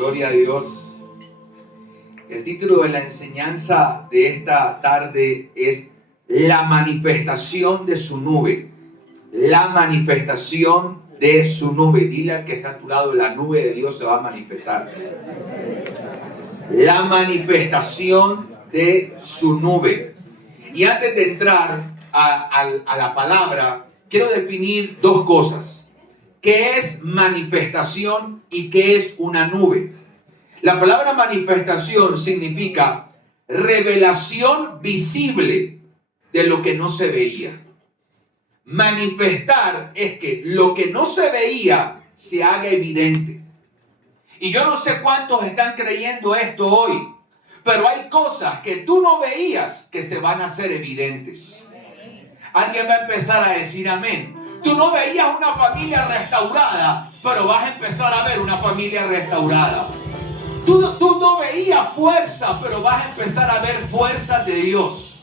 Gloria a Dios. El título de la enseñanza de esta tarde es La manifestación de su nube. La manifestación de su nube. Dile al que está a tu lado, la nube de Dios se va a manifestar. La manifestación de su nube. Y antes de entrar a la palabra, quiero definir dos cosas. ¿Qué es manifestación y qué es una nube? La palabra manifestación significa revelación visible de lo que no se veía. Manifestar es que lo que no se veía se haga evidente. Y yo no sé cuántos están creyendo esto hoy, pero hay cosas que tú no veías que se van a hacer evidentes. Alguien va a empezar a decir amén. Tú no veías una familia restaurada, pero vas a empezar a ver una familia restaurada. Tú no veías fuerza, pero vas a empezar a ver fuerza de Dios.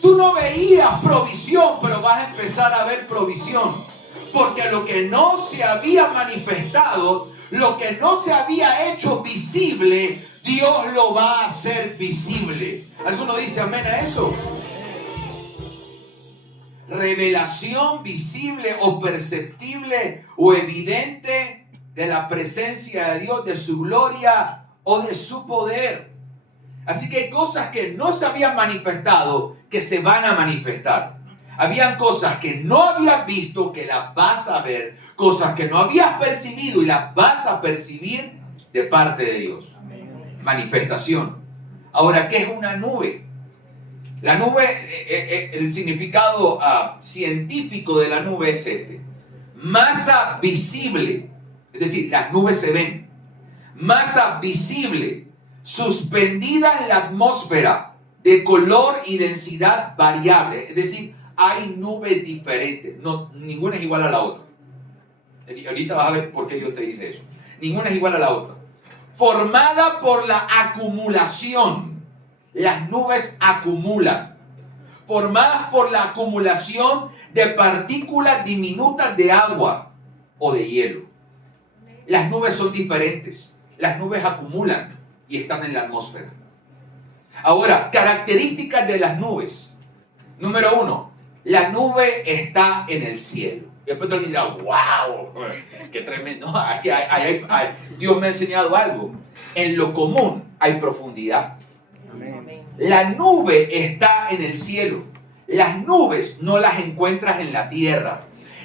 Tú no veías provisión, pero vas a empezar a ver provisión. Porque lo que no se había manifestado, lo que no se había hecho visible, Dios lo va a hacer visible. ¿Alguno dice amén a eso? Revelación visible o perceptible o evidente de la presencia de Dios, de su gloria o de su poder. Así que hay cosas que no se habían manifestado que se van a manifestar. Habían cosas que no habías visto que las vas a ver, cosas que no habías percibido y las vas a percibir de parte de Dios. Manifestación. Ahora, ¿qué es una nube? La nube, el significado científico de la nube es este. Masa visible, es decir, las nubes se ven. Masa visible, suspendida en la atmósfera, de color y densidad variable. Es decir, hay nubes diferentes. No, ninguna es igual a la otra. Y ahorita vas a ver por qué Dios te dice eso. Ninguna es igual a la otra. Formada por la acumulación. Las nubes acumulan, formadas por la acumulación de partículas diminutas de agua o de hielo. Las nubes son diferentes. Las nubes acumulan y están en la atmósfera. Ahora, características de las nubes. Número 1, la nube está en el cielo. Y después alguien dirá, wow, qué tremendo. Aquí Dios me ha enseñado algo. En lo común hay profundidad. La nube está en el cielo. Las nubes no las encuentras en la tierra.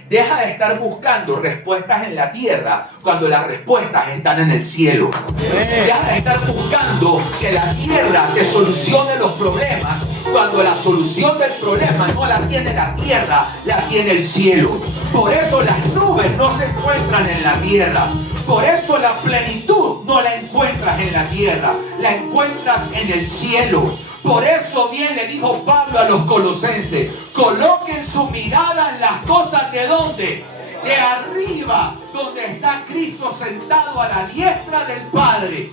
Deja de estar buscando respuestas en la tierra cuando las respuestas están en el cielo. Deja de estar buscando que la tierra te solucione los problemas cuando la solución del problema no la tiene la tierra, la tiene el cielo. Por eso las nubes no se encuentran en la tierra. Por eso la plenitud no la encuentras en la tierra, la encuentras en el cielo. Por eso bien le dijo Pablo a los colosenses, coloquen su mirada en las cosas de ¿dónde? De arriba, donde está Cristo sentado a la diestra del Padre.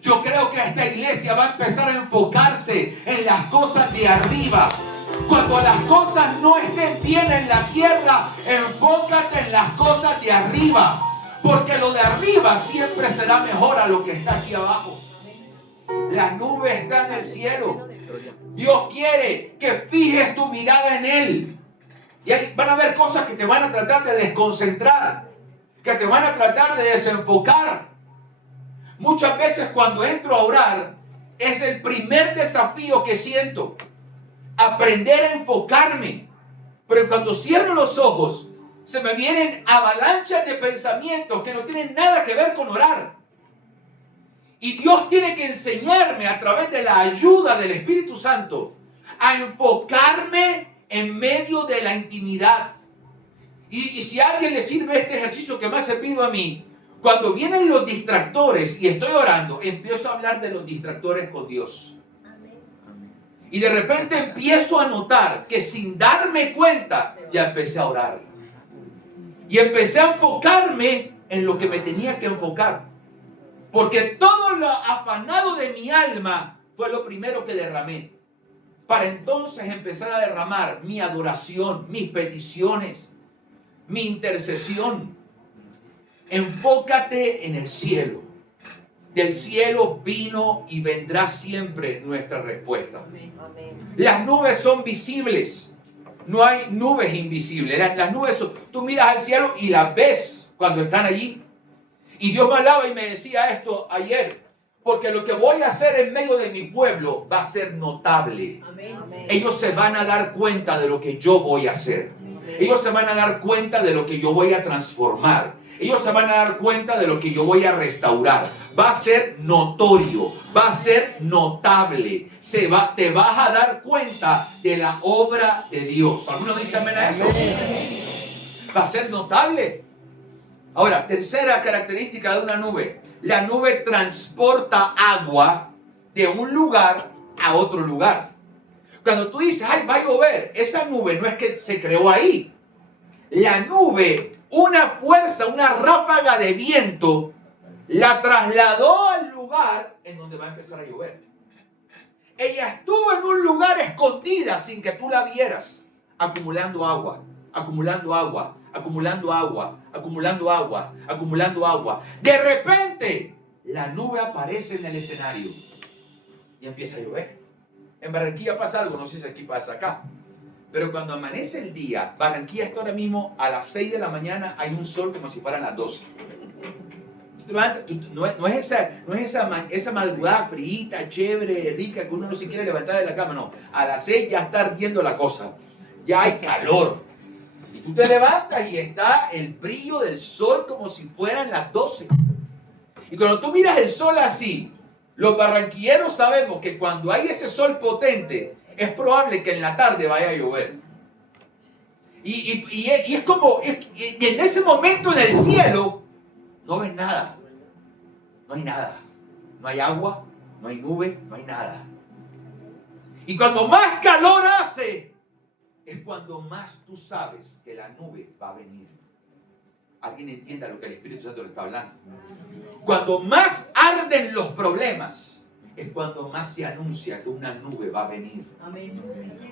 Yo creo que esta iglesia va a empezar a enfocarse en las cosas de arriba. Cuando las cosas no estén bien en la tierra, enfócate en las cosas de arriba. Porque lo de arriba siempre será mejor a lo que está aquí abajo. La nube está en el cielo. Dios quiere que fijes tu mirada en Él. Y ahí van a haber cosas que te van a tratar de desconcentrar, que te van a tratar de desenfocar. Muchas veces cuando entro a orar, es el primer desafío que siento. Aprender a enfocarme. Pero cuando cierro los ojos, se me vienen avalanchas de pensamientos que no tienen nada que ver con orar. Y Dios tiene que enseñarme a través de la ayuda del Espíritu Santo a enfocarme en medio de la intimidad. Y si a alguien le sirve este ejercicio que me ha servido a mí, cuando vienen los distractores y estoy orando, empiezo a hablar de los distractores con Dios. Y de repente empiezo a notar que sin darme cuenta ya empecé a orar. Y empecé a enfocarme en lo que me tenía que enfocar. Porque todo lo afanado de mi alma fue lo primero que derramé. Para entonces empezar a derramar mi adoración, mis peticiones, mi intercesión. Enfócate en el cielo. Del cielo vino y vendrá siempre nuestra respuesta. Las nubes son visibles. No hay nubes invisibles. Las nubes son, tú miras al cielo y las ves cuando están allí. Y Dios me hablaba y me decía esto ayer. Porque lo que voy a hacer en medio de mi pueblo va a ser notable. Ellos se van a dar cuenta de lo que yo voy a hacer. Ellos se van a dar cuenta de lo que yo voy a transformar. Ellos se van a dar cuenta de lo que yo voy a restaurar. Va a ser notorio, va a ser notable. Te vas a dar cuenta de la obra de Dios. ¿Alguno dice amén a eso? Va a ser notable. Ahora, tercera característica de una nube. La nube transporta agua de un lugar a otro lugar. Cuando tú dices, ay, va a llover, esa nube no es que se creó ahí. La nube, una fuerza, una ráfaga de viento, la trasladó al lugar en donde va a empezar a llover. Ella estuvo en un lugar escondida sin que tú la vieras, acumulando agua, acumulando agua, acumulando agua, acumulando agua, acumulando agua. De repente, la nube aparece en el escenario y empieza a llover. En Barranquilla pasa algo, no sé si aquí pasa acá. Pero cuando amanece el día, Barranquilla está ahora mismo a las 6 de la mañana, hay un sol como si fueran las 12. No es esa madrugada fríita, chévere, rica, que uno no se quiere levantar de la cama, no. A las 6 ya está ardiendo la cosa, ya hay calor. Y tú te levantas y está el brillo del sol como si fueran las 12. Y cuando tú miras el sol así, los barranquilleros sabemos que cuando hay ese sol potente, es probable que en la tarde vaya a llover. Y es como, y en ese momento en el cielo, no ves nada. No hay nada. No hay agua, no hay nube, no hay nada. Y cuando más calor hace, es cuando más tú sabes que la nube va a venir. ¿Alguien entienda lo que el Espíritu Santo le está hablando? Cuando más arden los problemas, es cuando más se anuncia que una nube va a venir.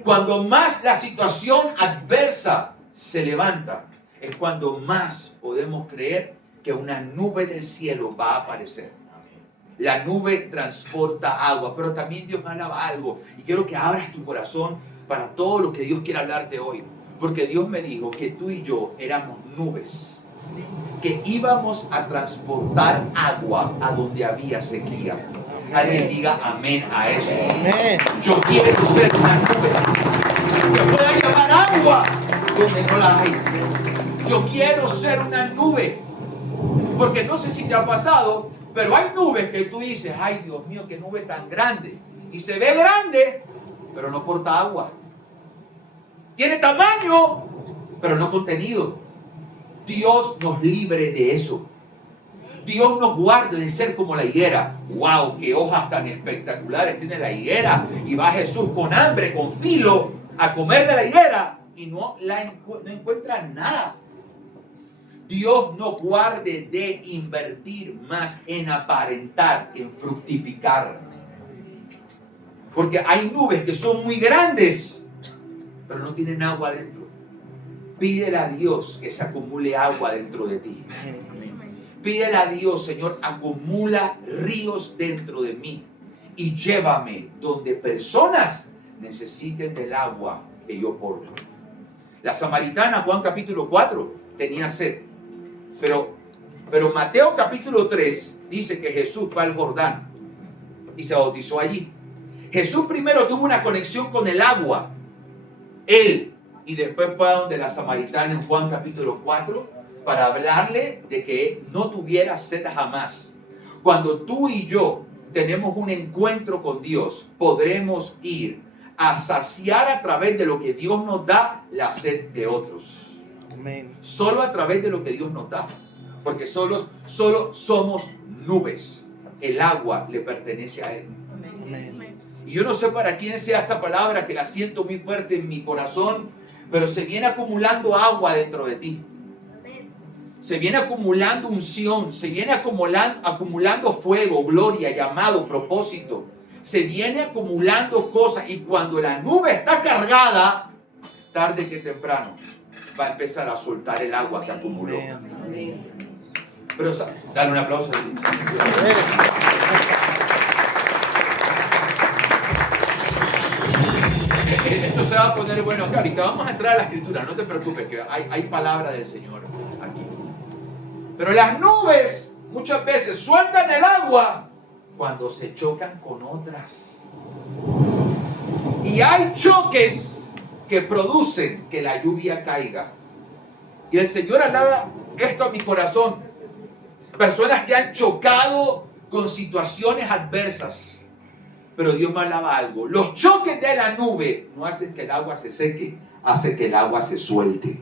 Cuando más la situación adversa se levanta, es cuando más podemos creer que una nube del cielo va a aparecer. La nube transporta agua, pero también Dios me hablaba algo y quiero que abras tu corazón para todo lo que Dios quiere hablarte hoy, porque Dios me dijo que tú y yo éramos nubes, que íbamos a transportar agua a donde había sequía. Alguien diga amén a eso. Amén. Yo quiero ser una nube que pueda llevar agua donde no la hay. Yo quiero ser una nube, porque no sé si te ha pasado, pero hay nubes que tú dices, ay Dios mío, qué nube tan grande. Y se ve grande, pero no porta agua. Tiene tamaño, pero no contenido. Dios nos libre de eso. Dios nos guarde de ser como la higuera. ¡Wow! ¡Qué hojas tan espectaculares tiene la higuera! Y va Jesús con hambre, con filo, a comer de la higuera y no encuentra nada. Dios nos guarde de invertir más en aparentar, en fructificar. Porque hay nubes que son muy grandes, pero no tienen agua dentro. Pídele a Dios que se acumule agua dentro de ti. Pídele a Dios, Señor, acumula ríos dentro de mí y llévame donde personas necesiten del agua que yo porto. La samaritana, Juan capítulo 4, tenía sed. Pero Mateo capítulo 3 dice que Jesús fue al Jordán y se bautizó allí. Jesús primero tuvo una conexión con el agua, él, y después fue a donde la samaritana en Juan capítulo 4 para hablarle de que no tuviera sed jamás. Cuando tú y yo tenemos un encuentro con Dios, podremos ir a saciar a través de lo que Dios nos da la sed de otros. Amén. Solo a través de lo que Dios nos da. Porque solo somos nubes. El agua le pertenece a Él. Amén. Y yo no sé para quién sea esta palabra, que la siento muy fuerte en mi corazón, pero se viene acumulando agua dentro de ti. Se viene acumulando unción, se viene acumulando fuego, gloria, llamado, propósito. Se viene acumulando cosas y cuando la nube está cargada, tarde que temprano, va a empezar a soltar el agua que acumuló. Pero dale un aplauso. bueno, que ahorita vamos a entrar a la escritura, no te preocupes, que hay palabra del Señor aquí. Pero las nubes muchas veces sueltan el agua cuando se chocan con otras. Y hay choques que producen que la lluvia caiga. Y el Señor hablaba esto a mi corazón. Personas que han chocado con situaciones adversas. Pero Dios me hablaba algo. Los choques de la nube no hacen que el agua se seque, hace que el agua se suelte.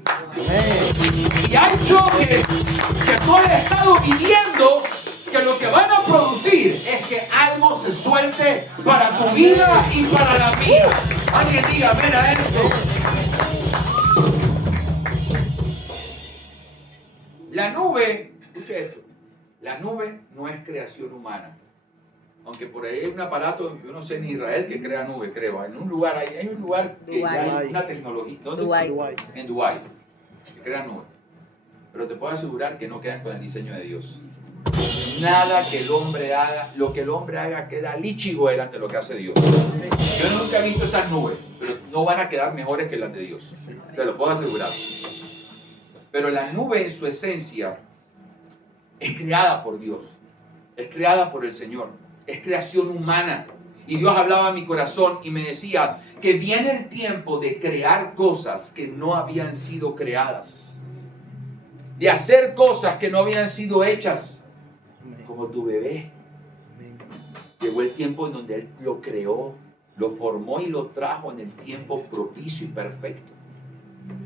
Y hay choques que tú has estado viviendo que lo que van a producir es que algo se suelte para tu vida y para la mía. Alguien diga amén a eso. La nube, escuche esto, la nube no es creación humana. Aunque por ahí hay un aparato, yo no sé, en Israel que crea nube, creo. En un lugar, hay un lugar que ya hay una tecnología. ¿Dónde? Dubái. En Dubái, que crea nube. Pero te puedo asegurar que no quedan con el diseño de Dios. Nada que el hombre haga, lo que el hombre haga queda lichigo ante lo que hace Dios. Yo nunca he visto esas nubes, pero no van a quedar mejores que las de Dios. Te lo puedo asegurar. Pero la nube en su esencia es creada por Dios, es creada por el Señor, es creación humana. Y Dios hablaba a mi corazón y me decía que viene el tiempo de crear cosas que no habían sido creadas, de hacer cosas que no habían sido hechas, como tu bebé. Llegó el tiempo en donde Él lo creó, lo formó y lo trajo en el tiempo propicio y perfecto.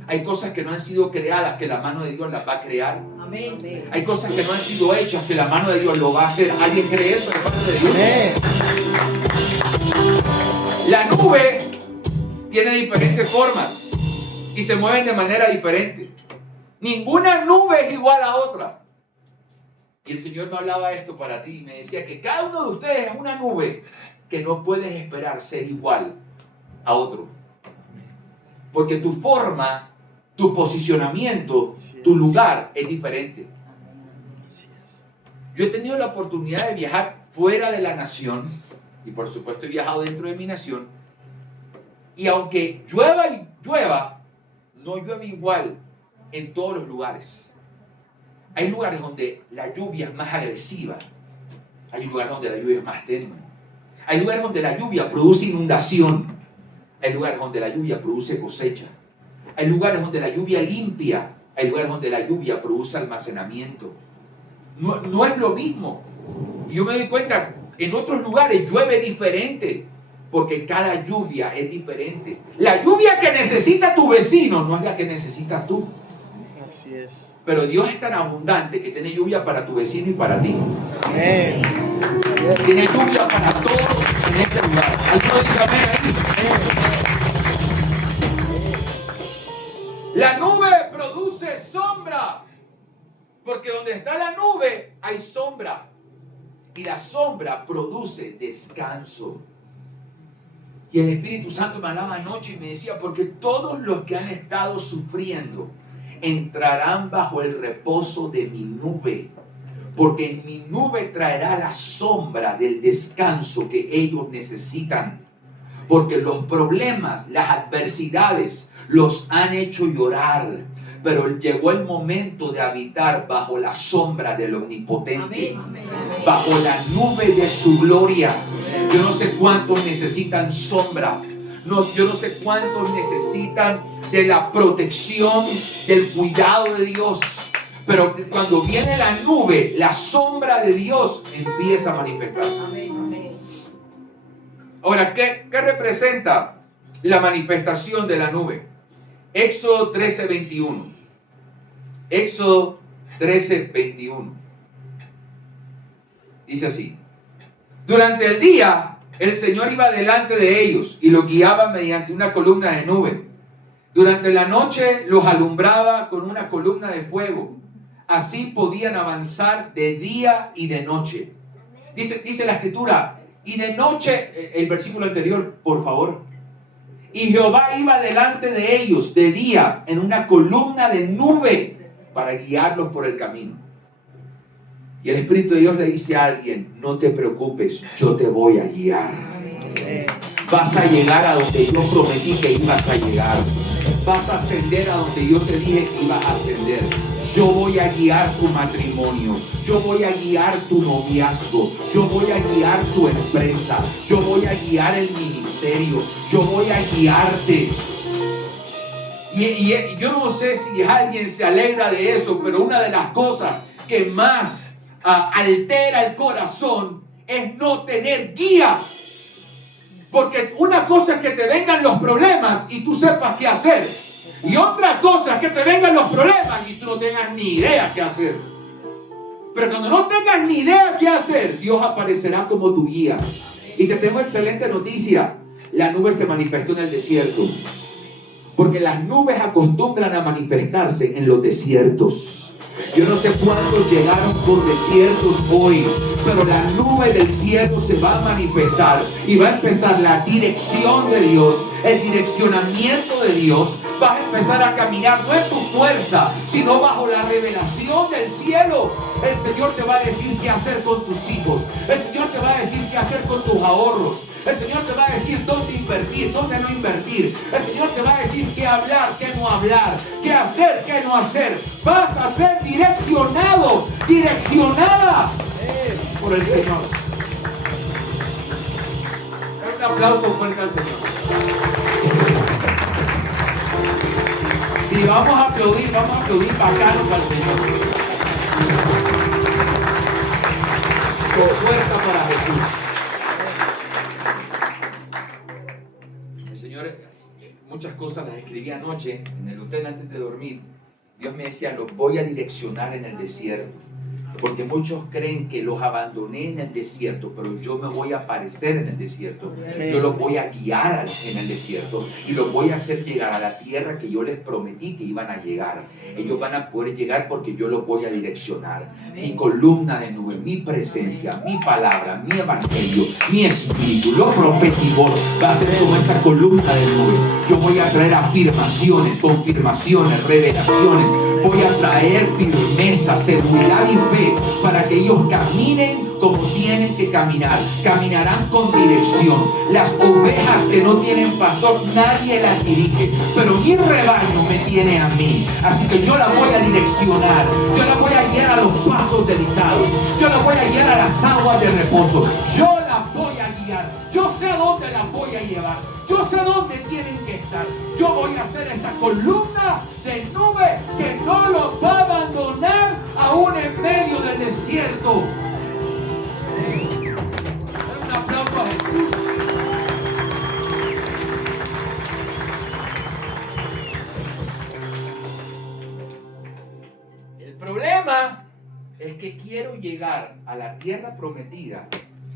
Hay cosas que no han sido creadas que la mano de Dios las va a crear. Amén. Hay cosas que no han sido hechas que la mano de Dios lo va a hacer. ¿Alguien cree eso de parte de Dios? La nube tiene diferentes formas y se mueven de manera diferente. Ninguna nube es igual a otra. Y el Señor me hablaba esto para ti y me decía que cada uno de ustedes es una nube que no puedes esperar ser igual a otro. Porque tu forma, tu posicionamiento, tu lugar es diferente. Yo he tenido la oportunidad de viajar fuera de la nación y por supuesto he viajado dentro de mi nación. Y aunque llueva y llueva, no llueve igual en todos los lugares. Hay lugares donde la lluvia es más agresiva. Hay lugares donde la lluvia es más tenue. Hay lugares donde la lluvia produce inundación. Hay lugares donde la lluvia produce cosecha. Hay lugares donde la lluvia limpia. Hay lugares donde la lluvia produce almacenamiento. No es lo mismo. Y yo me doy cuenta, en otros lugares llueve diferente, porque cada lluvia es diferente. La lluvia que necesita tu vecino no es la que necesitas tú. Así es. Pero Dios es tan abundante que tiene lluvia para tu vecino y para ti. Amén. Tiene lluvia para todos en este lugar. ¿Alguno dice amén ahí? La nube produce sombra, porque donde está la nube hay sombra, y la sombra produce descanso. Y el Espíritu Santo me hablaba anoche y me decía, porque todos los que han estado sufriendo entrarán bajo el reposo de mi nube, porque en mi nube traerá la sombra del descanso que ellos necesitan, porque los problemas, las adversidades los han hecho llorar, pero llegó el momento de habitar bajo la sombra del Omnipotente, bajo la nube de su gloria. Yo no sé cuántos necesitan sombra, yo no sé cuántos necesitan de la protección, del cuidado de Dios, pero cuando viene la nube, la sombra de Dios empieza a manifestarse. Ahora, ¿qué representa la manifestación de la nube? Éxodo 13:21. Éxodo 13:21. Dice así: durante el día el Señor iba delante de ellos y los guiaba mediante una columna de nube. Durante la noche los alumbraba con una columna de fuego. Así podían avanzar de día y de noche. Dice la escritura, y de noche, el versículo anterior, por favor. Y Jehová iba delante de ellos de día en una columna de nube para guiarlos por el camino. Y el Espíritu de Dios le dice a alguien, no te preocupes, yo te voy a guiar. Vas a llegar a donde yo prometí que ibas a llegar. Vas a ascender a donde yo te dije que ibas a ascender. Yo voy a guiar tu matrimonio. Yo voy a guiar tu noviazgo. Yo voy a guiar tu empresa. Yo voy a guiar el ministerio. Yo voy a guiarte. Y yo no sé si alguien se alegra de eso, pero una de las cosas que más altera el corazón es no tener guía. Porque una cosa es que te vengan los problemas y tú sepas qué hacer. Y otra cosa es que te vengan los problemas y tú no tengas ni idea qué hacer. Pero cuando no tengas ni idea qué hacer, Dios aparecerá como tu guía. Y te tengo excelente noticia. La nube se manifestó en el desierto. Porque las nubes acostumbran a manifestarse en los desiertos. Yo no sé cuántos llegaron por desiertos hoy, pero la nube del cielo se va a manifestar y va a empezar la dirección de Dios, el direccionamiento de Dios. Vas a empezar a caminar no en tu fuerza, sino bajo la revelación del cielo. El Señor te va a decir qué hacer con tus hijos. El Señor te va a decir qué hacer con tus ahorros. El Señor te va a decir dónde invertir, dónde no invertir. El Señor te va a decir qué hablar, qué no hablar, qué hacer, qué no hacer. Vas a ser direccionado, direccionada por el Señor. Un aplauso fuerte al Señor. Si vamos a aplaudir bacanos al Señor. Con fuerza para Jesús. Muchas cosas las escribí anoche en el hotel antes de dormir. Dios me decía, los voy a direccionar en el desierto. Porque muchos creen que los abandoné en el desierto, pero yo me voy a aparecer en el desierto. Yo los voy a guiar en el desierto y los voy a hacer llegar a la tierra que yo les prometí que iban a llegar. Ellos van a poder llegar porque yo los voy a direccionar. Mi columna de nube, mi presencia, mi palabra, mi evangelio, mi espíritu, lo profético va a ser como esa columna de nube. Yo voy a traer afirmaciones, confirmaciones, revelaciones. Voy a traer firmeza, seguridad y fe para que ellos caminen como tienen que caminar. Caminarán con dirección. Las ovejas que no tienen pastor, nadie las dirige. Pero mi rebaño me tiene a mí. Así que yo la voy a direccionar. Yo la voy a guiar a los pastos delicados. Yo la voy a guiar a las aguas de reposo. Yo la voy a guiar. Yo sé a dónde la voy a llevar. Yo sé dónde tienen que estar. Yo voy a hacer esa columna de nube que no los va a abandonar aún en medio del desierto. Un aplauso a Jesús. El problema es que quiero llegar a la tierra prometida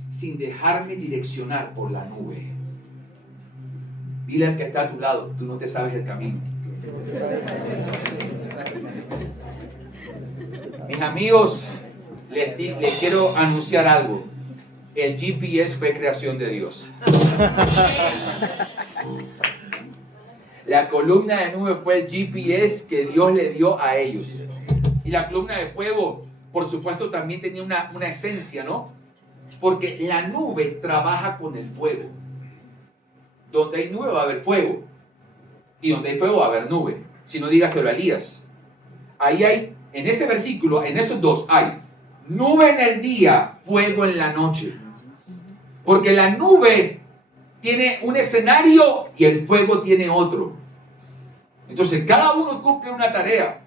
sin dejarme direccionar por la nube. Dile al que está a tu lado, tú no te sabes el camino. Mis amigos, les quiero anunciar algo. El GPS fue creación de Dios. La columna de nube fue el GPS que Dios le dio a ellos. Y la columna de fuego, por supuesto, también tenía una esencia, ¿no? Porque la nube trabaja con el fuego. Donde hay nube va a haber fuego. Y donde hay fuego va a haber nube. Si no, dígaselo a Elías. Ahí hay, en ese versículo, en esos dos, hay nube en el día, fuego en la noche. Porque la nube tiene un escenario y el fuego tiene otro. Entonces, cada uno cumple una tarea.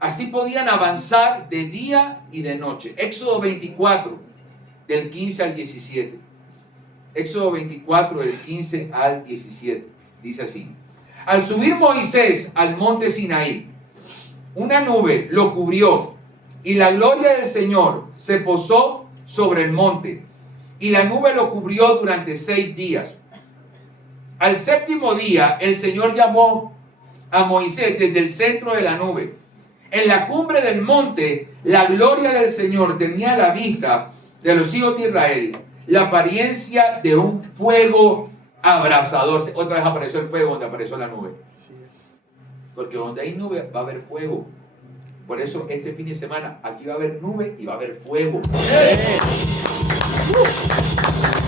Así podían avanzar de día y de noche. Éxodo 24, del 15 al 17. Éxodo 24, del 15 al 17. Dice así. Al subir Moisés al monte Sinaí, una nube lo cubrió y la gloria del Señor se posó sobre el monte. Y la nube lo cubrió durante 6 días. Al séptimo día, el Señor llamó a Moisés desde el centro de la nube. En la cumbre del monte, la gloria del Señor tenía a la vista de los hijos de Israel la apariencia de un fuego abrasador. Otra vez apareció el fuego donde apareció la nube. Porque donde hay nube va a haber fuego. Por eso este fin de semana aquí va a haber nube y va a haber fuego.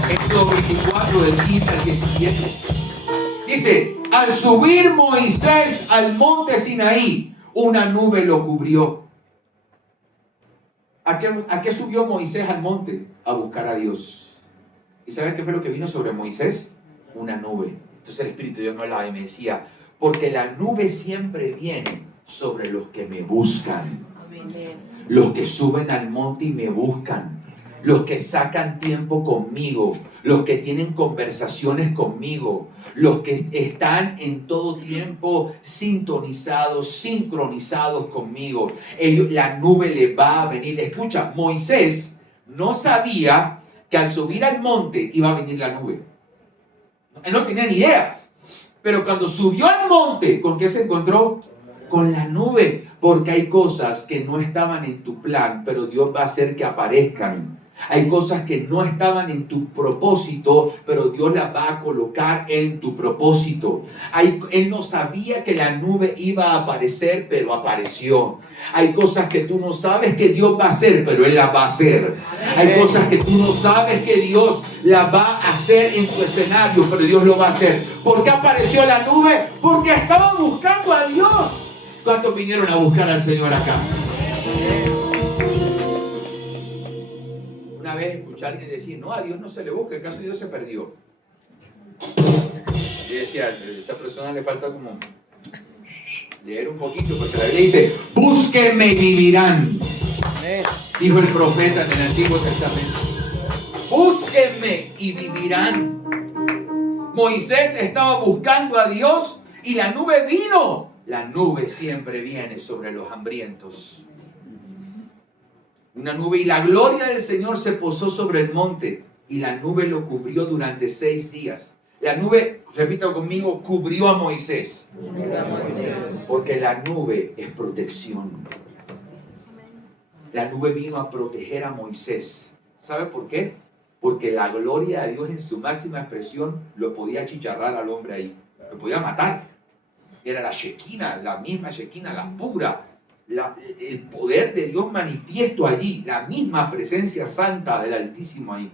Éxodo 24 4 del 15 al 17. Dice, al subir Moisés al monte Sinaí, una nube lo cubrió. ¿A qué subió Moisés al monte? A buscar a Dios. ¿Y saben qué fue lo que vino sobre Moisés? Una nube. Entonces el Espíritu de Dios me hablaba y me decía, porque la nube siempre viene sobre los que me buscan. Los que suben al monte y me buscan. Los que sacan tiempo conmigo. Los que tienen conversaciones conmigo. Los que están en todo tiempo sintonizados, sincronizados conmigo. La nube le va a venir. Escucha, Moisés no sabía que al subir al monte iba a venir la nube. Él no tenía ni idea. Pero cuando subió al monte, ¿con qué se encontró? Con la nube. Porque hay cosas que no estaban en tu plan, pero Dios va a hacer que aparezcan. Hay cosas que no estaban en tu propósito, pero Dios las va a colocar en tu propósito. Él no sabía que la nube iba a aparecer, pero apareció. Hay cosas que tú no sabes que Dios va a hacer, pero Él las va a hacer. Hay cosas que tú no sabes que Dios las va a hacer en tu escenario, pero Dios lo va a hacer. ¿Por qué apareció la nube? Porque estaban buscando a Dios. ¿Cuántos vinieron a buscar al Señor acá? Una vez escuché a alguien decir, no, a Dios no se le busca, ¿acaso Dios se perdió? Y decía, a esa persona le falta como leer un poquito, porque la Biblia dice, búsquenme y vivirán, dijo el profeta en el Antiguo Testamento. Búsquenme y vivirán. Moisés estaba buscando a Dios y la nube vino. La nube siempre viene sobre los hambrientos. Una nube, y la gloria del Señor se posó sobre el monte y la nube lo cubrió durante 6 días. La nube, repita conmigo, cubrió a Moisés. Porque la nube es protección. La nube vino a proteger a Moisés. ¿Sabe por qué? Porque la gloria de Dios en su máxima expresión lo podía achicharrar al hombre ahí. Lo podía matar. Era la Shekinah, la misma Shekinah, la pura. El poder de Dios manifiesto allí, la misma presencia santa del Altísimo ahí.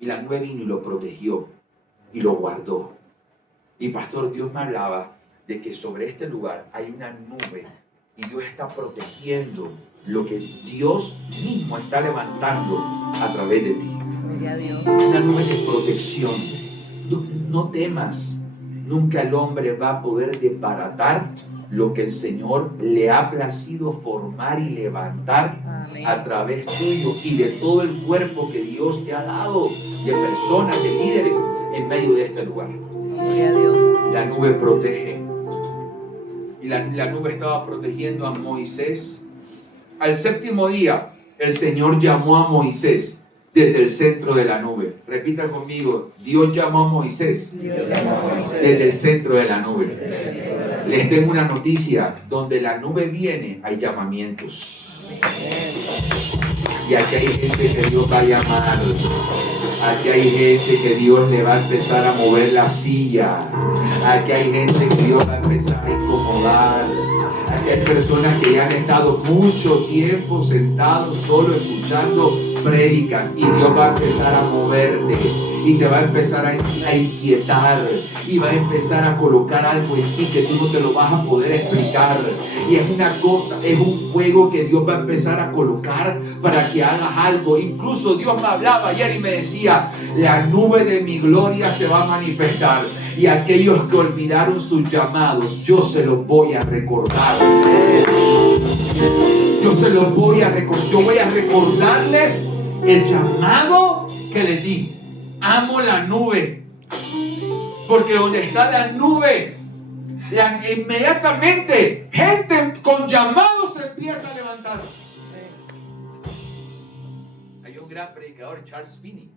Y la nube vino y lo protegió y lo guardó. Y pastor, Dios me hablaba de que sobre este lugar hay una nube y Dios está protegiendo lo que Dios mismo está levantando a través de ti. Una nube de protección. No temas, nunca el hombre va a poder desbaratar lo que el Señor le ha placido formar y levantar. Amén. A través tuyo y de todo el cuerpo que Dios te ha dado, de personas, de líderes en medio de este lugar. Gloria a Dios. La nube protege. Y la nube estaba protegiendo a Moisés. Al 7º día, el Señor llamó a Moisés desde el centro de la nube. Repita conmigo, Dios llamó a Moisés desde el centro de la nube. Les tengo una noticia, donde la nube viene hay llamamientos. Y aquí hay gente que Dios va a llamar. Aquí hay gente que Dios le va a empezar a mover la silla. Aquí hay gente que Dios va a empezar a incomodar. Aquí hay personas que ya han estado mucho tiempo sentados solo escuchando prédicas, y Dios va a empezar a moverte y te va a empezar a inquietar y va a empezar a colocar algo en ti que tú no te lo vas a poder explicar. Y es una cosa, es un fuego que Dios va a empezar a colocar para que hagas algo. Incluso Dios me hablaba ayer y me decía, la nube de mi gloria se va a manifestar, y aquellos que olvidaron sus llamados, yo se los voy a recordar. Yo se los voy a recordar. Yo voy a recordarles el llamado que les di. Amo la nube, porque donde está la nube, inmediatamente gente con llamados se empieza a levantar. Hay un gran predicador, Charles Finney.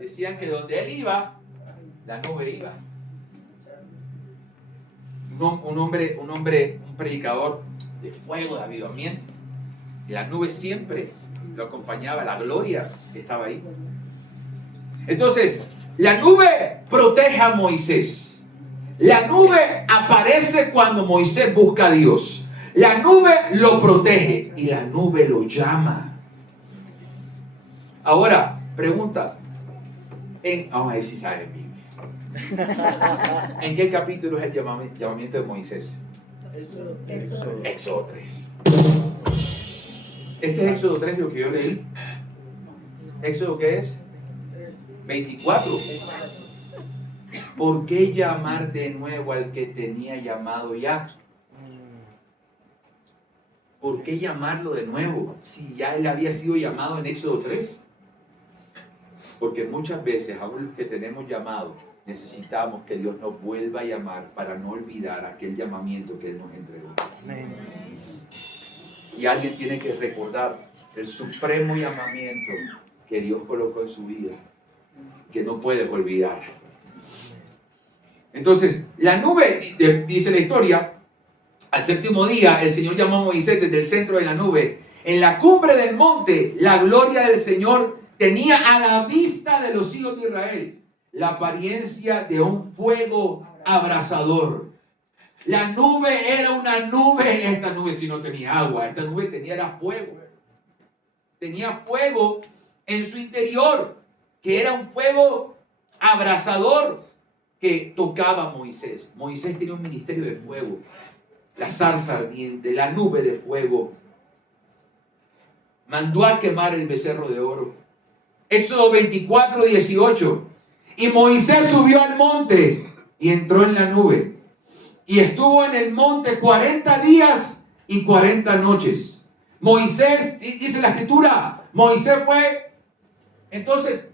Decían que donde él iba, la nube iba. Un predicador de fuego, de avivamiento. Y la nube siempre lo acompañaba, la gloria que estaba ahí. Entonces, la nube protege a Moisés. La nube aparece cuando Moisés busca a Dios. La nube lo protege y la nube lo llama. Ahora, pregunta. Vamos a ver si saben Biblia. ¿En qué capítulo es el llamamiento de Moisés? Éxodo 3. Este es Éxodo 3 lo que yo leí. ¿Éxodo qué es? 24. ¿Por qué llamar de nuevo al que tenía llamado ya? ¿Por qué llamarlo de nuevo si ya él había sido llamado en Éxodo 3? Porque muchas veces, aún los que tenemos llamado, necesitamos que Dios nos vuelva a llamar para no olvidar aquel llamamiento que Él nos entregó. Amén. Y alguien tiene que recordar el supremo llamamiento que Dios colocó en su vida, que no puedes olvidar. Entonces, la nube, dice la historia, al séptimo día el Señor llamó a Moisés desde el centro de la nube. En la cumbre del monte, la gloria del Señor tenía a la vista de los hijos de Israel la apariencia de un fuego abrasador. La nube era una nube. Esta nube sí no tenía agua, esta nube era fuego. Tenía fuego en su interior, que era un fuego abrasador que tocaba a Moisés. Moisés tenía un ministerio de fuego. La zarza ardiente, la nube de fuego. Mandó a quemar el becerro de oro. Éxodo 24, 18. Y Moisés subió al monte y entró en la nube. Y estuvo en el monte 40 días y 40 noches. Moisés, dice la escritura, Moisés fue, entonces,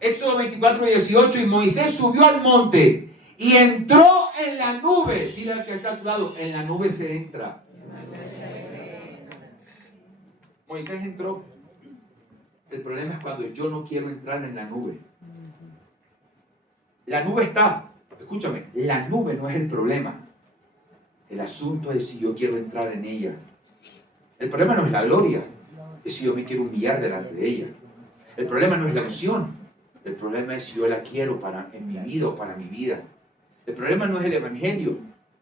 Éxodo 24, 18, y Moisés subió al monte y entró en la nube. Dile al que está a tu lado, en la nube se entra. Moisés entró. El problema es cuando yo no quiero entrar en la nube. La nube está, escúchame, la nube no es el problema. El asunto es si yo quiero entrar en ella. El problema no es la gloria, es si yo me quiero humillar delante de ella. El problema no es la unción, el problema es si yo la quiero en mi vida o para mi vida. El problema no es el evangelio,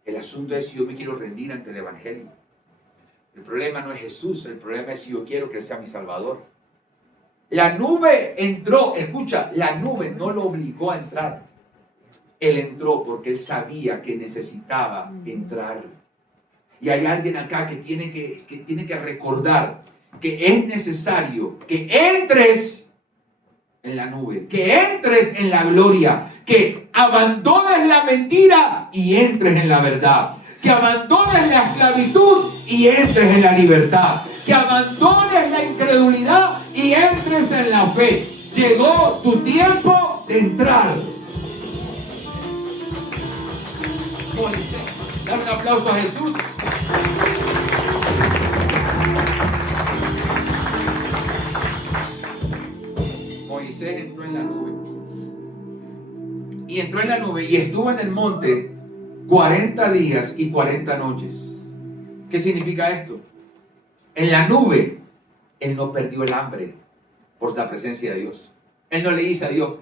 el asunto es si yo me quiero rendir ante el evangelio. El problema no es Jesús, el problema es si yo quiero que Él sea mi Salvador. La nube entró, escucha, la nube no lo obligó a entrar. Él entró porque él sabía que necesitaba entrar. Y hay alguien acá que tiene que recordar que es necesario que entres en la nube, que entres en la gloria, que abandones la mentira y entres en la verdad, que abandones la esclavitud y entres en la libertad, que abandones la incredulidad y entres en la fe. Llegó tu tiempo de entrar. Dale un aplauso a Jesús. Moisés entró en la nube. Y entró en la nube y estuvo en el monte 40 días y 40 noches. ¿Qué significa esto? En la nube, él no perdió el hambre por la presencia de Dios. Él no le dice a Dios,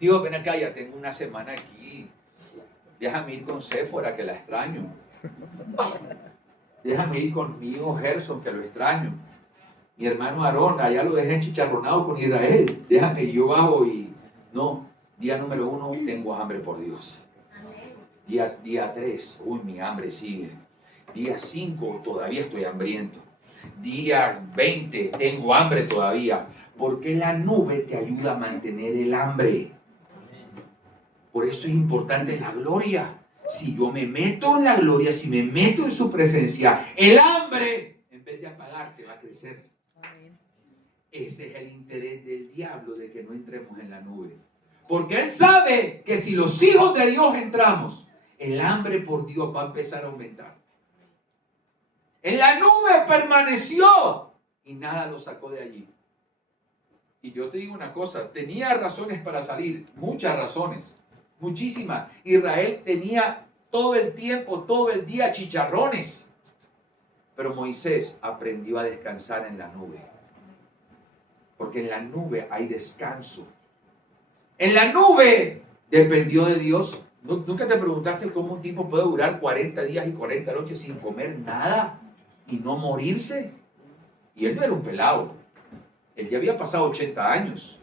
Dios, ven acá, ya tengo una semana aquí. Déjame ir con Séfora, que la extraño. Déjame ir con mi hijo Gerson, que lo extraño. Mi hermano Aarón, allá lo dejé chicharronado con Israel. Déjame, yo bajo y... No, día número 1, tengo hambre por Dios. Día 3, uy, mi hambre sigue. Día 5, todavía estoy hambriento. Día 20, tengo hambre todavía. Porque la nube te ayuda a mantener el hambre. Por eso es importante la gloria. Si yo me meto en la gloria, si me meto en su presencia, el hambre, en vez de apagarse, va a crecer. Ese es el interés del diablo de que no entremos en la nube. Porque él sabe que si los hijos de Dios entramos, el hambre por Dios va a empezar a aumentar. En la nube permaneció y nada lo sacó de allí. Y yo te digo una cosa, tenía razones para salir, muchas razones. Muchísimas. Israel tenía todo el tiempo, todo el día chicharrones. Pero Moisés aprendió a descansar en la nube. Porque en la nube hay descanso. En la nube dependió de Dios. ¿Nunca te preguntaste cómo un tipo puede durar 40 días y 40 noches sin comer nada y no morirse? Y él no era un pelado. Él ya había pasado 80 años.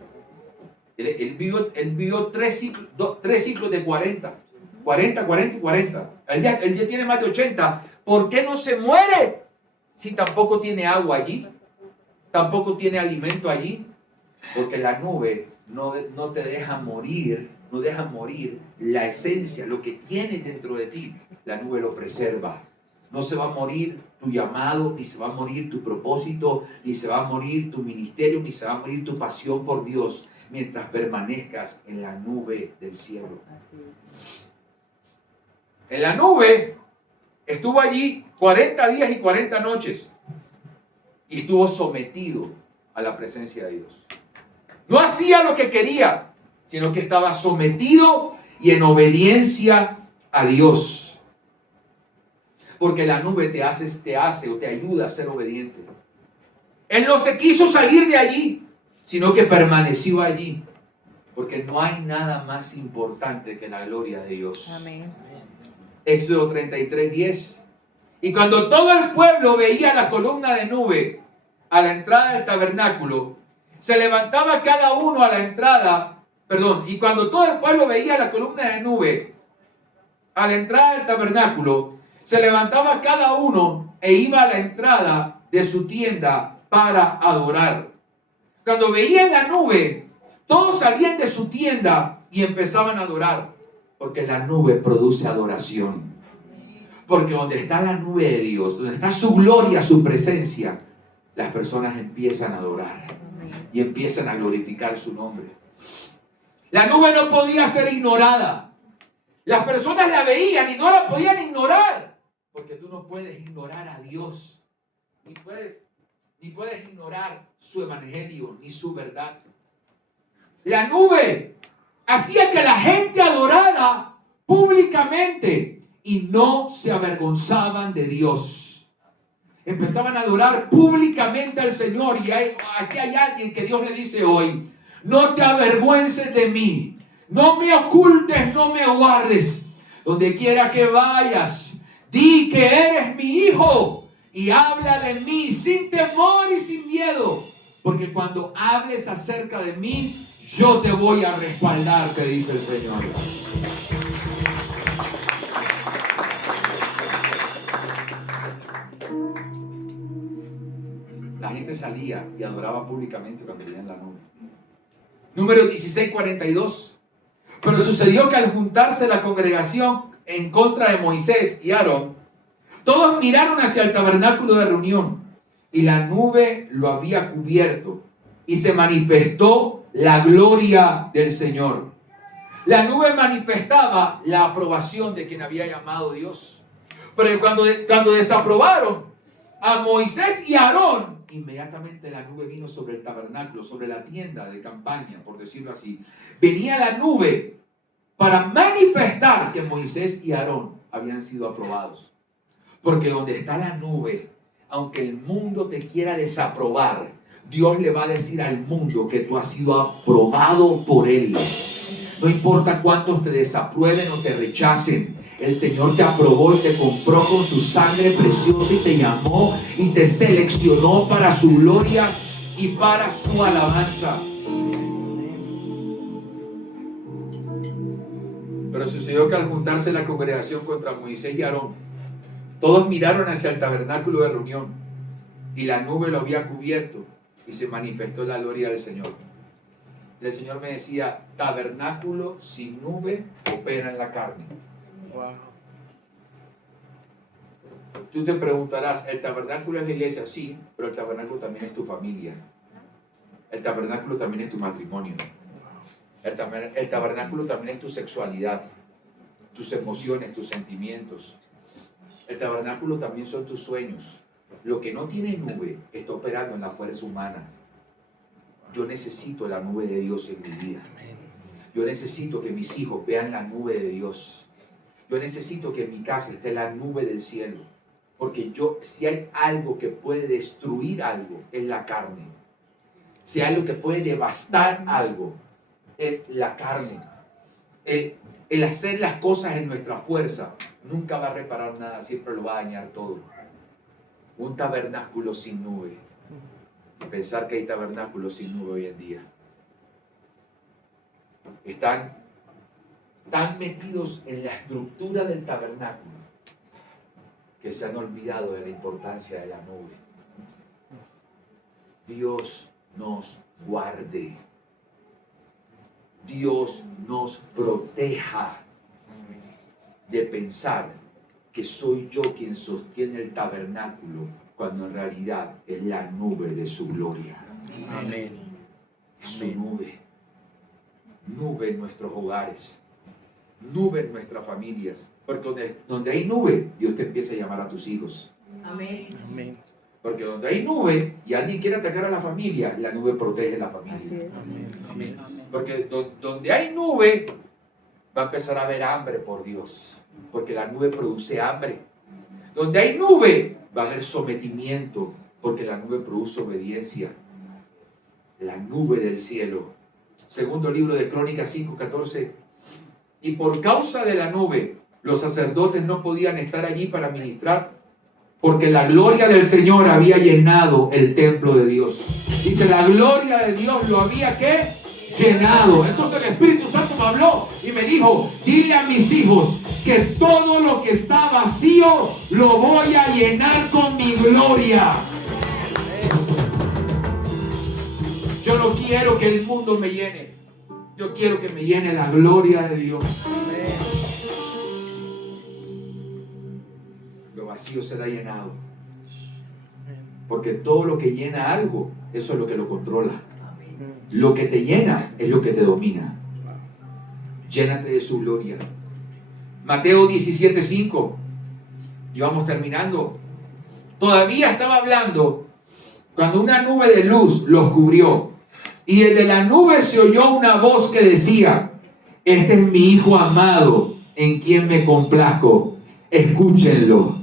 Él vivió tres ciclos de 40 y 40. Él ya tiene más de 80. ¿Por qué no se muere si tampoco tiene agua allí? Tampoco tiene alimento allí. Porque la nube no te deja morir, no deja morir la esencia, lo que tienes dentro de ti. La nube lo preserva. No se va a morir tu llamado, ni se va a morir tu propósito, ni se va a morir tu ministerio, ni se va a morir tu pasión por Dios mientras permanezcas en la nube del cielo. Así es. En la nube estuvo allí 40 días y 40 noches y estuvo sometido a la presencia de Dios. No hacía lo que quería, sino que estaba sometido y en obediencia a Dios. Porque la nube te hace o te ayuda a ser obediente. Él no se quiso salir de allí, sino que permaneció allí. Porque no hay nada más importante que la gloria de Dios. Amén. Éxodo 33:10. Y cuando todo el pueblo veía la columna de nube a la entrada del tabernáculo, se levantaba cada uno a la entrada, y cuando todo el pueblo veía la columna de nube a la entrada del tabernáculo, se levantaba cada uno e iba a la entrada de su tienda para adorar. Cuando veían la nube, todos salían de su tienda y empezaban a adorar, porque la nube produce adoración. Porque donde está la nube de Dios, donde está su gloria, su presencia, las personas empiezan a adorar y empiezan a glorificar su nombre. La nube no podía ser ignorada. Las personas la veían y no la podían ignorar, porque tú no puedes ignorar a Dios, ni puedes ignorar su evangelio, ni su verdad. La nube hacía que la gente adorara públicamente y no se avergonzaban de Dios. Empezaban a adorar públicamente al Señor. Y aquí hay alguien que Dios le dice hoy: no te avergüences de mí, no me ocultes, no me guardes. Donde quiera que vayas, di que eres mi hijo y habla de mí sin temor y sin miedo, porque cuando hables acerca de mí, yo te voy a respaldar, te dice el Señor. La gente salía y adoraba públicamente cuando veían la nube. Número 16:42. Pero sucedió que al juntarse la congregación en contra de Moisés y Aarón, todos miraron hacia el tabernáculo de reunión, y la nube lo había cubierto, y se manifestó la gloria del Señor. La nube manifestaba la aprobación de quien había llamado Dios. Pero cuando desaprobaron a Moisés y a Aarón, inmediatamente la nube vino sobre el tabernáculo, sobre la tienda de campaña, por decirlo así. Venía la nube para manifestar que Moisés y Aarón habían sido aprobados. Porque donde está la nube, aunque el mundo te quiera desaprobar, Dios le va a decir al mundo que tú has sido aprobado por Él. No importa cuántos te desaprueben o te rechacen, el Señor te aprobó y te compró con su sangre preciosa y te llamó y te seleccionó para su gloria y para su alabanza. Pero sucedió que al juntarse la congregación contra Moisés y Aarón, todos miraron hacia el tabernáculo de reunión, y la nube lo había cubierto y se manifestó la gloria del Señor. El Señor me decía: tabernáculo sin nube opera en la carne. Wow. Tú te preguntarás, ¿el tabernáculo es la iglesia? Sí, pero el tabernáculo también es tu familia. El tabernáculo también es tu matrimonio. El tabernáculo también es tu sexualidad, tus emociones, tus sentimientos. El tabernáculo también son tus sueños. Lo que no tiene nube está operando en la fuerza humana. Yo necesito la nube de Dios en mi vida. Yo necesito que mis hijos vean la nube de Dios. Yo necesito que en mi casa esté la nube del cielo. Porque si hay algo que puede destruir algo, es la carne. Si hay algo que puede devastar algo, es la carne. El hacer las cosas en nuestra fuerza nunca va a reparar nada, siempre lo va a dañar todo. Un tabernáculo sin nube. Pensar que hay tabernáculos sin nube hoy en día. están tan metidos en la estructura del tabernáculo que se han olvidado de la importancia de la nube. Dios nos guarde. Dios nos proteja de pensar que soy yo quien sostiene el tabernáculo, cuando en realidad es la nube de su gloria. Amén. Es su nube. Nube en nuestros hogares. Nube en nuestras familias. Porque donde hay nube, Dios te empieza a llamar a tus hijos. Amén. Amén. Porque donde hay nube y alguien quiere atacar a la familia, la nube protege a la familia. Así es. Amén. Así es. Porque donde hay nube, va a empezar a haber hambre por Dios. Porque la nube produce hambre. Donde hay nube, va a haber sometimiento. Porque la nube produce obediencia. La nube del cielo. Segundo libro de Crónicas 5:14. Y por causa de la nube, los sacerdotes no podían estar allí para ministrar, porque la gloria del Señor había llenado el templo de Dios. Dice, la gloria de Dios lo había, ¿qué? Llenado. Entonces el Espíritu Santo me habló y me dijo, dile a mis hijos que todo lo que está vacío lo voy a llenar con mi gloria. Yo no quiero que el mundo me llene. Yo quiero que me llene la gloria de Dios. Lo vacío será llenado. Porque todo lo que llena algo, eso es lo que lo controla. Lo que te llena es lo que te domina. Llénate de su gloria. Mateo 17:5. Y vamos terminando. Todavía estaba hablando cuando una nube de luz los cubrió. Y desde la nube se oyó una voz que decía, este es mi Hijo amado, en quien me complazco. Escúchenlo.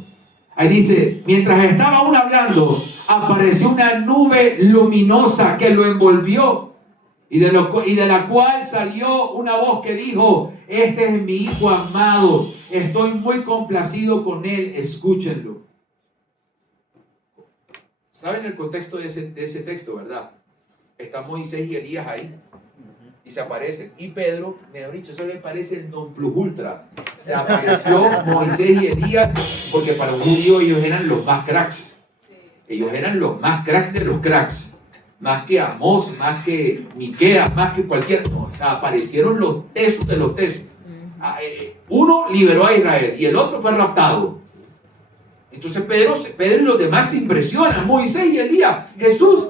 Ahí dice, mientras estaba aún hablando, apareció una nube luminosa que lo envolvió. Y de la cual salió una voz que dijo, este es mi Hijo amado, estoy muy complacido con él, escúchenlo. ¿Saben el contexto de ese texto, verdad? Están Moisés y Elías ahí y se aparecen. Y Pedro, mejor dicho, eso le parece el non plus ultra. Se apareció Moisés y Elías porque para un judío ellos eran los más cracks. Ellos eran los más cracks de los cracks. Más que Amós, más que Miqueas, más que cualquier. No, o sea, aparecieron los tesos de los tesos. Uno liberó a Israel y el otro fue raptado. Entonces Pedro y los demás se impresionan. Moisés y Elías, Jesús,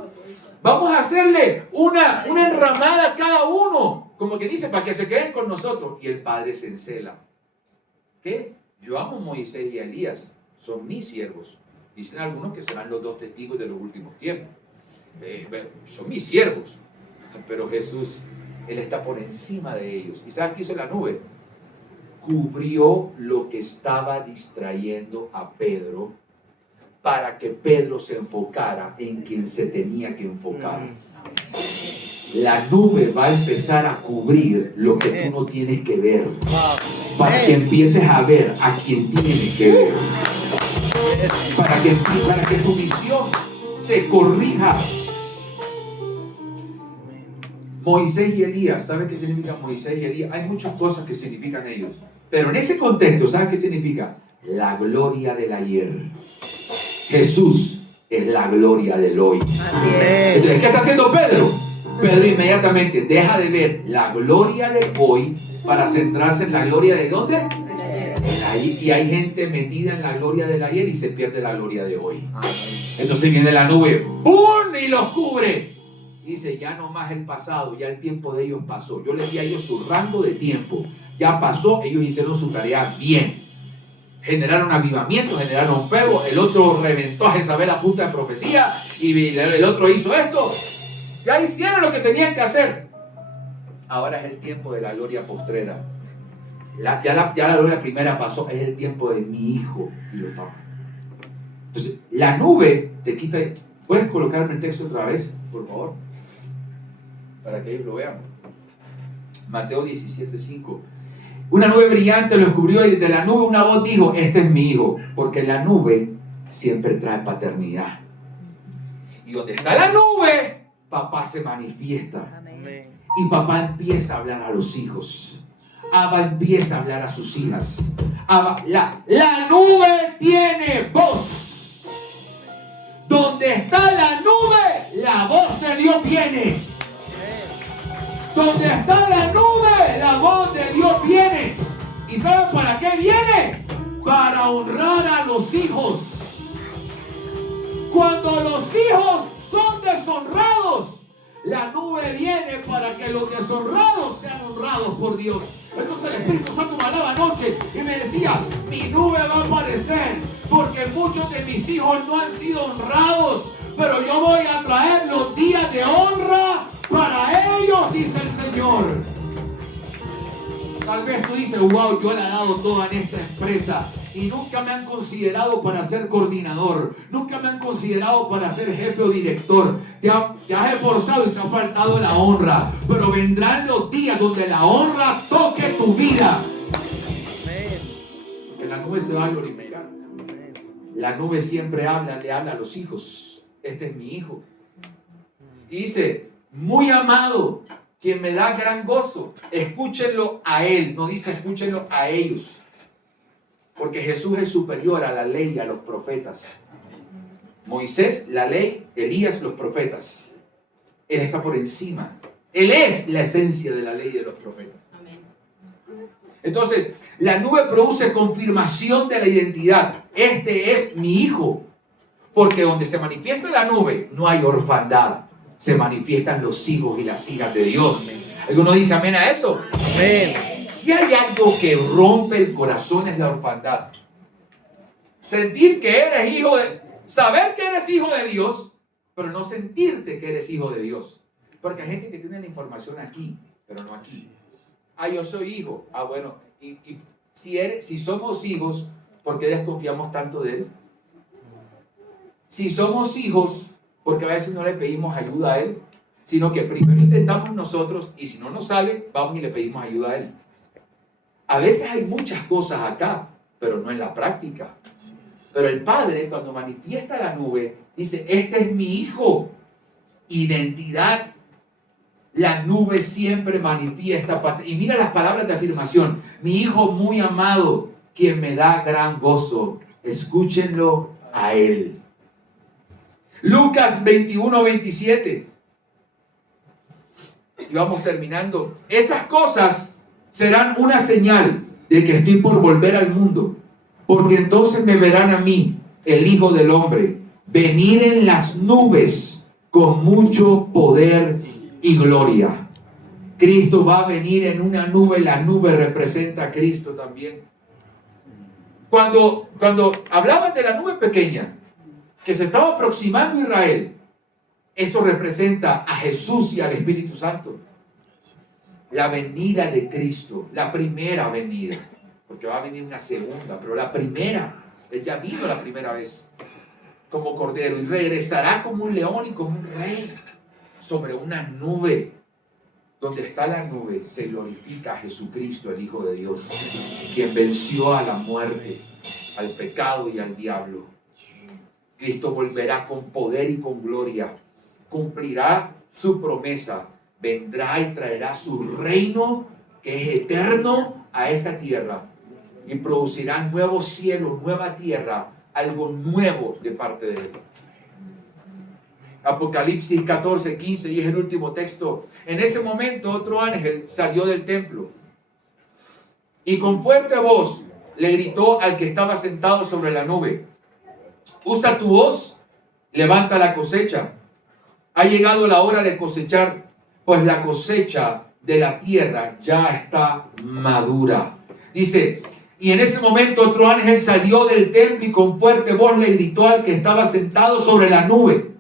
vamos a hacerle una enramada a cada uno. Como que dice, para que se queden con nosotros. Y el Padre se encela. ¿Qué? Yo amo a Moisés y a Elías. Son mis siervos. Dicen algunos que serán los dos testigos de los últimos tiempos. Son mis siervos. Pero Jesús, Él está por encima de ellos. ¿Y sabes qué hizo la nube? Cubrió lo que estaba distrayendo a Pedro, para que Pedro se enfocara en quien se tenía que enfocar. La nube va a empezar a cubrir lo que tú no tienes que ver, para que empieces a ver a quien tienes que ver, para que tu visión se corrija. Moisés y Elías, ¿sabes qué significa Moisés y Elías? Hay muchas cosas que significan ellos, pero en ese contexto, ¿sabes qué significa? La gloria del ayer. Jesús es la gloria del hoy. Entonces, ¿qué está haciendo Pedro? Pedro inmediatamente deja de ver la gloria del hoy para centrarse en la gloria de ¿dónde? Y hay gente metida en la gloria del ayer y se pierde la gloria de hoy. Entonces viene la nube, ¡pum! Y los cubre. Dice, ya no más el pasado, ya el tiempo de ellos pasó. Yo les di a ellos su rango de tiempo. Ya pasó, ellos hicieron su tarea bien. Generaron avivamiento, generaron fuego. El otro reventó a Jezabel a punta de profecía. Y el otro hizo esto. Ya hicieron lo que tenían que hacer. Ahora es el tiempo de la gloria postrera. Ya la gloria primera pasó. Es el tiempo de mi hijo. Y lo toma. Entonces, la nube te quita. ¿Puedes colocarme el texto otra vez, por favor? Para que ellos lo vean. Mateo 17:5. Una nube brillante lo cubrió y desde la nube una voz dijo, este es mi hijo, porque la nube siempre trae paternidad. Y donde está la nube, papá se manifiesta. Amén. Y papá empieza a hablar a los hijos. Abba empieza a hablar a sus hijas. Abba, la nube tiene voz. Donde está la nube, la voz de Dios viene. Donde está la nube, la voz de Dios viene. ¿Y saben para qué viene? Para honrar a los hijos. Cuando los hijos son deshonrados, la nube viene para que los deshonrados sean honrados por Dios. Entonces el Espíritu Santo me hablaba anoche y me decía, mi nube va a aparecer porque muchos de mis hijos no han sido honrados, pero yo voy a traer los días de honra para ellos, dice el Señor. Tal vez tú dices, wow, yo le he dado toda en esta empresa y nunca me han considerado para ser coordinador, nunca me han considerado para ser jefe o director. Te has esforzado y te ha faltado la honra, pero vendrán los días donde la honra toque tu vida. Porque la nube se va a glorificar. La nube siempre le habla a los hijos. Este es mi hijo. Y dice, muy amado, quien me da gran gozo. Escúchenlo a él, no dice escúchenlo a ellos. Porque Jesús es superior a la ley y a los profetas. Moisés, la ley, Elías, los profetas. Él está por encima. Él es la esencia de la ley y de los profetas. Entonces, la nube produce confirmación de la identidad. Este es mi hijo. Porque donde se manifiesta la nube, no hay orfandad. Se manifiestan los hijos y las hijas de Dios. ¿Alguno dice amén a eso? Amén. Si hay algo que rompe el corazón es la orfandad. Sentir que eres hijo de... Saber que eres hijo de Dios, pero no sentirte que eres hijo de Dios. Porque hay gente que tiene la información aquí, pero no aquí. Ah, yo soy hijo. Ah, bueno. Y si somos hijos, ¿por qué desconfiamos tanto de Él? Si somos hijos, porque a veces no le pedimos ayuda a Él, sino que primero intentamos nosotros y si no nos sale, vamos y le pedimos ayuda a Él. A veces hay muchas cosas acá, pero no en la práctica. Pero el Padre, cuando manifiesta la nube, dice, este es mi hijo. Identidad. La nube siempre manifiesta. Y mira las palabras de afirmación. Mi hijo muy amado, quien me da gran gozo. Escúchenlo a él. Lucas 21:27. Y vamos terminando. Esas cosas serán una señal de que estoy por volver al mundo. Porque entonces me verán a mí, el Hijo del Hombre, venir en las nubes con mucho poder y gloria. Cristo va a venir en una nube. La nube representa a Cristo también. Cuando hablaban de la nube pequeña que se estaba aproximando a Israel, eso representa a Jesús y al Espíritu Santo. La venida de Cristo, la primera venida, porque va a venir una segunda, pero la primera, Él ya vino la primera vez como cordero y regresará como un león y como un rey sobre una nube. Donde está la nube se glorifica a Jesucristo, el Hijo de Dios, quien venció a la muerte, al pecado y al diablo. Cristo volverá con poder y con gloria, cumplirá su promesa, vendrá y traerá su reino que es eterno a esta tierra y producirá nuevos cielos, nueva tierra, algo nuevo de parte de Él. Apocalipsis 14:15 y es el último texto. En ese momento otro ángel salió del templo y con fuerte voz le gritó al que estaba sentado sobre la nube: usa tu voz, levanta la cosecha. Ha llegado la hora de cosechar, pues la cosecha de la tierra ya está madura. Dice, y en ese momento otro ángel salió del templo y con fuerte voz le gritó al que estaba sentado sobre la nube: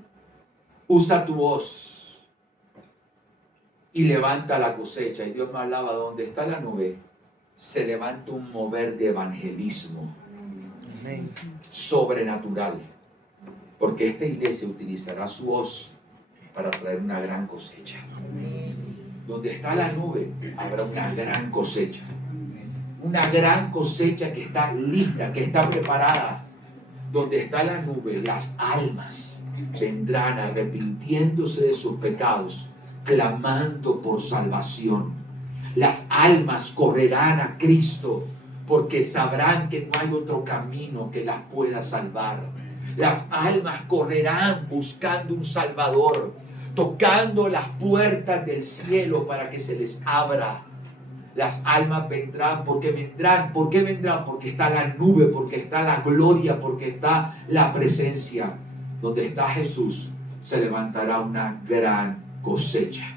usa tu voz y levanta la cosecha. Y Dios me hablaba, donde está la nube, se levanta un mover de evangelismo. Amén. Sobrenatural. Porque esta iglesia utilizará su voz para traer una gran cosecha. Donde está la nube, habrá una gran cosecha. Una gran cosecha que está lista, que está preparada. Donde está la nube, las almas vendrán arrepintiéndose de sus pecados, clamando por salvación. Las almas correrán a Cristo porque sabrán que no hay otro camino que las pueda salvar. Las almas correrán buscando un Salvador, tocando las puertas del cielo para que se les abra. Las almas vendrán. ¿Por qué vendrán? ¿Por qué vendrán? Porque está la nube, porque está la gloria, porque está la presencia. Donde está Jesús, se levantará una gran cosecha.